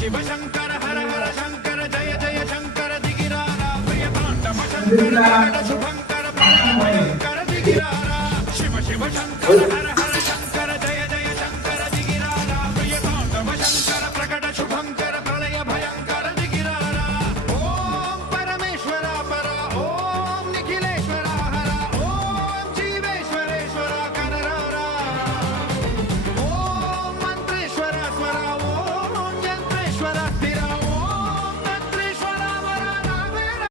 शिव शंकर हर हर शंकर जय जय शंकर दिगिरारा प्रिय तांडव शंकर शुभंकर भयंकर दिगिरारा शिव शिव शंकर हर हर